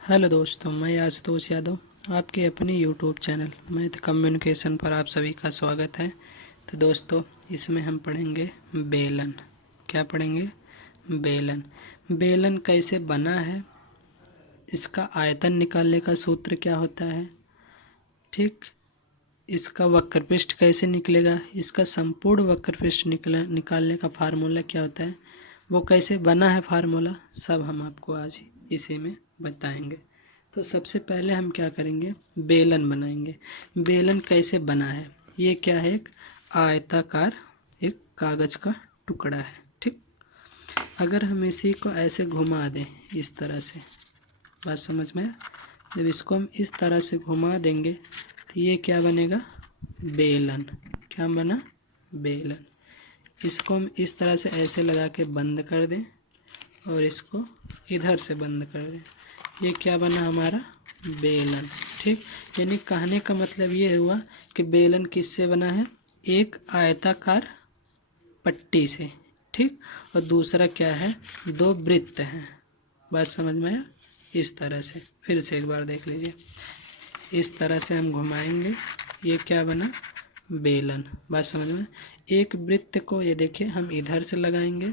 Hello दोस्तों, मैं आशुतोष यादव आपके अपने यूट्यूब चैनल मैथ कम्युनिकेशन पर आप सभी का स्वागत है। तो दोस्तों, इसमें हम पढ़ेंगे बेलन। क्या पढ़ेंगे? बेलन। बेलन कैसे बना है, इसका आयतन निकालने का सूत्र क्या होता है, ठीक, इसका वक्रपृष्ठ कैसे निकलेगा, इसका संपूर्ण वक्रपृष्ठ निकालने का फार्मूला क्या होता है, वो कैसे बना है फार्मूला, सब हम आपको आज इसी में बताएंगे। तो सबसे पहले हम क्या करेंगे, बेलन बनाएंगे। बेलन कैसे बना है? ये क्या है? एक आयताकार एक कागज का टुकड़ा है, ठीक। अगर हम इसी को ऐसे घुमा दें इस तरह से, बात समझ में आया? जब इसको हम इस तरह से घुमा देंगे तो ये क्या बनेगा? बेलन। क्या बना? बेलन। इसको हम इस तरह से ऐसे लगा के बंद कर दें और इसको इधर से बंद कर दें, ये क्या बना हमारा? बेलन, ठीक। यानी कहने का मतलब ये हुआ कि बेलन किससे बना है? एक आयताकार पट्टी से, ठीक। और दूसरा क्या है? दो वृत्त हैं। बात समझ में आया? इस तरह से फिर से एक बार देख लीजिए, इस तरह से हम घुमाएंगे, ये क्या बना? बेलन। बात समझ में? एक वृत्त को ये देखिए हम इधर से लगाएंगे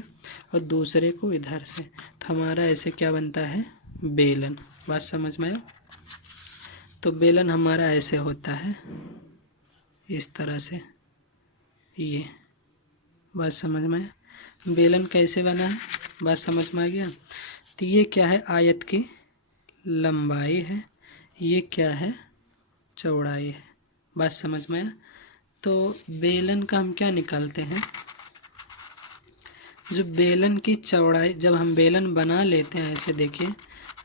और दूसरे को इधर से, तो हमारा ऐसे क्या बनता है? बेलन। बात समझ में आया? तो बेलन हमारा ऐसे होता है, इस तरह से, ये। बात समझ में आया? बेलन कैसे बना है, बात समझ में आ गया? तो ये क्या है? आयत की लंबाई है, ये क्या है? चौड़ाई है। बात समझ में आया? तो बेलन का हम क्या निकालते हैं? जो बेलन की चौड़ाई, जब हम बेलन बना लेते हैं ऐसे देखिए,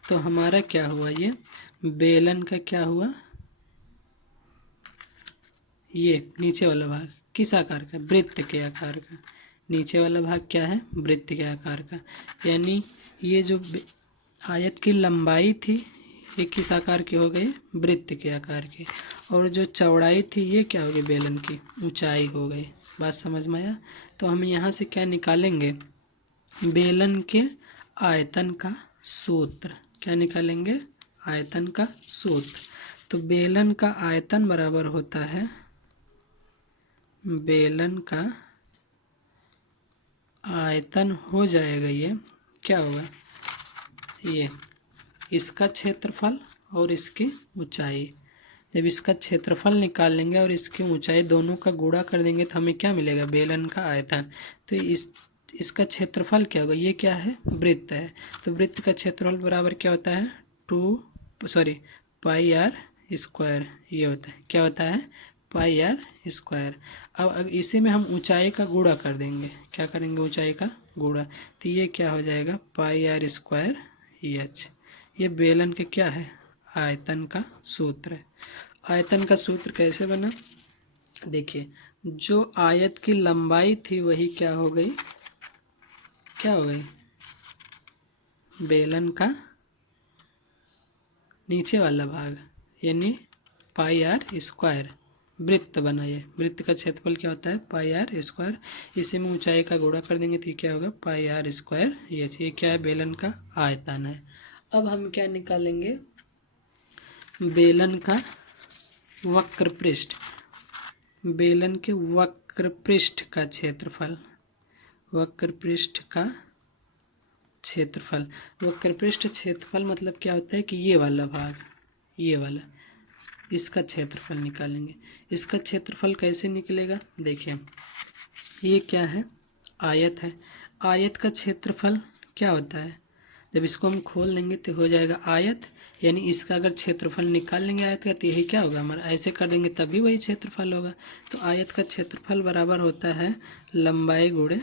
तो हमारा क्या हुआ? ये बेलन का क्या हुआ? ये नीचे वाला भाग किस आकार का? वृत्त के आकार का। नीचे वाला भाग क्या है? वृत्त के आकार का। यानी ये जो आयत की लंबाई थी ये किस आकार की हो गई? वृत्त के आकार की। और जो चौड़ाई थी ये क्या हो गई? बेलन की ऊंचाई हो गई। बात समझ में आया? तो हम यहाँ से क्या निकालेंगे? बेलन के आयतन का सूत्र। क्या निकालेंगे? आयतन का सूत्र। तो बेलन का आयतन बराबर होता है, बेलन का आयतन हो जाएगा, ये क्या होगा? ये इसका क्षेत्रफल और इसकी ऊंचाई। जब इसका क्षेत्रफल निकाल लेंगे और इसकी ऊंचाई दोनों का गुणा कर देंगे तो हमें क्या मिलेगा? बेलन का आयतन। तो इसका क्षेत्रफल क्या होगा? ये क्या है? वृत्त है, तो वृत्त का क्षेत्रफल बराबर क्या होता है? पाई आर स्क्वायर। ये होता है, क्या होता है? पाई आर स्क्वायर। अब इसी में हम ऊंचाई का गुणा कर देंगे। क्या करेंगे? ऊंचाई का गुणा। तो ये क्या हो जाएगा? पाई आर स्क्वायर एच। ये बेलन के क्या है? आयतन का सूत्र है। आयतन का सूत्र कैसे बना? देखिए, जो आयत की लंबाई थी वही क्या हो गई? क्या हो गई? बेलन का नीचे वाला भाग, यानी पाई आर स्क्वायर। वृत्त बना, ये वृत्त का क्षेत्रफल क्या होता है? पाई आर स्क्वायर। इसी में ऊंचाई का गुणा कर देंगे तो ये क्या होगा? पाई आर स्क्वायर। ये क्या है? बेलन का आयतन है। अब हम क्या निकालेंगे? बेलन का वक्रपृष्ठ। बेलन के वक्रपृष्ठ का क्षेत्रफल। वक्रपृष्ठ का क्षेत्रफल। वक्रपृष्ठ क्षेत्रफल मतलब क्या होता है कि ये वाला भाग, ये वाला, इसका क्षेत्रफल निकालेंगे। इसका क्षेत्रफल कैसे निकलेगा? देखिए, ये क्या है? आयत है। आयत का क्षेत्रफल क्या होता है? जब इसको हम खोल देंगे तो हो जाएगा आयत, यानी इसका अगर क्षेत्रफल निकाल लेंगे आयत का तो यही क्या होगा हमारा? ऐसे कर देंगे तभी वही क्षेत्रफल होगा। तो आयत का क्षेत्रफल बराबर होता है लंबाई गुणे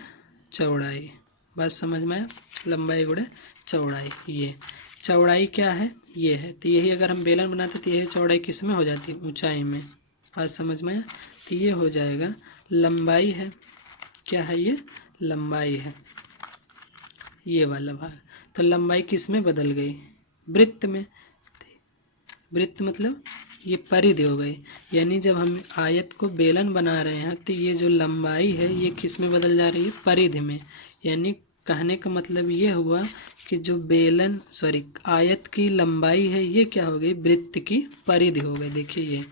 चौड़ाई। बात समझ में आया? लंबाई गुणे चौड़ाई। ये चौड़ाई क्या है? ये है। तो यही अगर हम बेलन बनाते तो यही चौड़ाई किस में हो जाती? ऊंचाई में। बात समझ में आया? तो ये हो जाएगा लंबाई है। क्या है? ये लंबाई है, ये वाला भाग। तो लंबाई किस में बदल गई? वृत्त में। वृत्त मतलब ये परिधि हो गई। यानी जब हम आयत को बेलन बना रहे हैं तो ये जो लंबाई है ये किस में बदल जा रही है? परिधि में। यानी कहने का मतलब ये हुआ कि जो बेलन आयत की लंबाई है ये क्या हो गई, वृत्त की परिधि हो गई। देखिए ये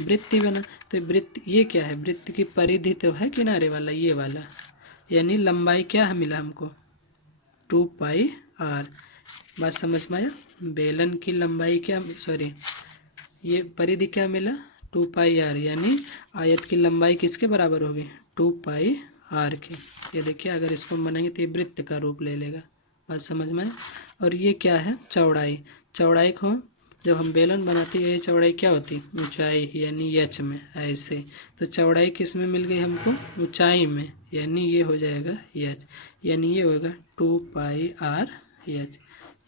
वृत्त बना, तो वृत्त ये क्या है, वृत्त की परिधि तो है किनारे वाला ये वाला, यानी लंबाई क्या है मिला हमको 2πr। बात समझ में आया। बेलन की लंबाई क्या ये परिधि क्या मिला 2πr, यानी आयत की लंबाई किसके बराबर होगी 2πr की। ये देखिए अगर इसको हम बनाएंगे तो ये वृत्त का रूप ले लेगा। बात समझ में आया। और ये क्या है चौड़ाई, चौड़ाई को जब हम बेलन बनाते हैं ये चौड़ाई क्या होती है ऊंचाई, यानी एच में ऐसे। तो चौड़ाई किस में मिल गई हमको ऊंचाई में, यानी ये हो जाएगा एच, यानी ये होगा 2πr एच,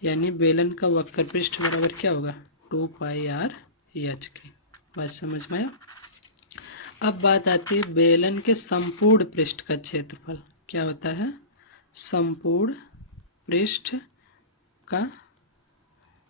यानी बेलन का वक्र पृष्ठ बराबर क्या होगा 2πr एच की। बात समझ में आया। अब बात आती है बेलन के संपूर्ण पृष्ठ का क्षेत्रफल क्या होता है, संपूर्ण पृष्ठ का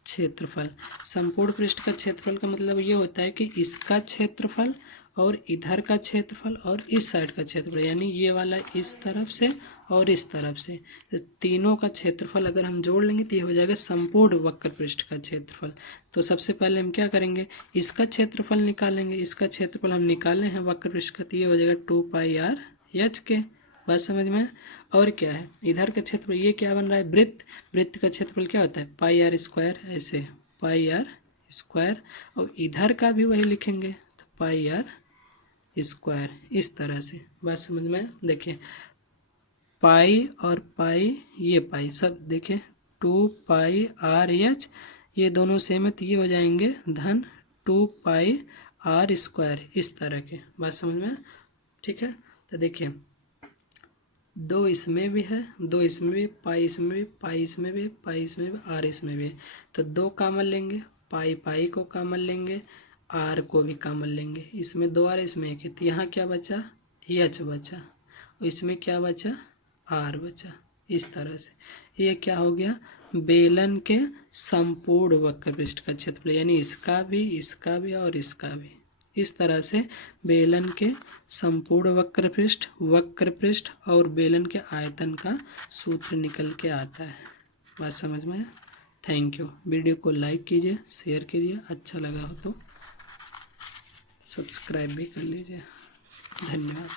क्षेत्रफल। संपूर्ण पृष्ठ का क्षेत्रफल का मतलब ये होता है कि इसका क्षेत्रफल और इधर का क्षेत्रफल और इस साइड का क्षेत्रफल, यानी ये वाला इस तरफ से और इस तरफ से, तो तीनों का क्षेत्रफल अगर हम जोड़ लेंगे तो ये हो जाएगा संपूर्ण वक्र पृष्ठ का क्षेत्रफल। तो सबसे पहले हम क्या करेंगे इसका क्षेत्रफल निकालेंगे, इसका क्षेत्रफल हम निकाले हैं वक्र पृष्ठ का, तो ये हो जाएगा 2πr एच के। बात समझ में। और क्या है इधर का क्षेत्रफल, ये क्या बन रहा है वृत्त, वृत्त का क्षेत्रफल क्या होता है πr², ऐसे πr², और इधर का भी वही लिखेंगे तो πr², इस तरह से। बात समझ में। देखिए पाई और पाई, ये पाई सब देखिए 2πr(h), ये दोनों सेम है तो ये हो जाएंगे धन 2πr², इस तरह के। बात समझ में। ठीक है तो देखिए 2 इसमें भी है, 2 इसमें भी, पाई इसमें भी, पाई इसमें भी, पाई इसमें भी, आर इसमें भी। तो 2 कामन लेंगे, पाई पाई को कामन लेंगे, आर को भी कामन लेंगे। इसमें 2 आर इसमें 1 है, तो यहाँ क्या बचा एच बचा, और इसमें क्या बचा आर बचा। इस तरह से ये क्या हो गया बेलन के संपूर्ण वक्र पृष्ठ का क्षेत्रफल, यानी इसका भी और इसका भी। इस तरह से बेलन के संपूर्ण वक्र पृष्ठ और बेलन के आयतन का सूत्र निकल के आता है। बात समझ में आया। Thank you. वीडियो को लाइक कीजिए, शेयर कीजिए, अच्छा लगा हो तो सब्सक्राइब भी कर लीजिए। धन्यवाद।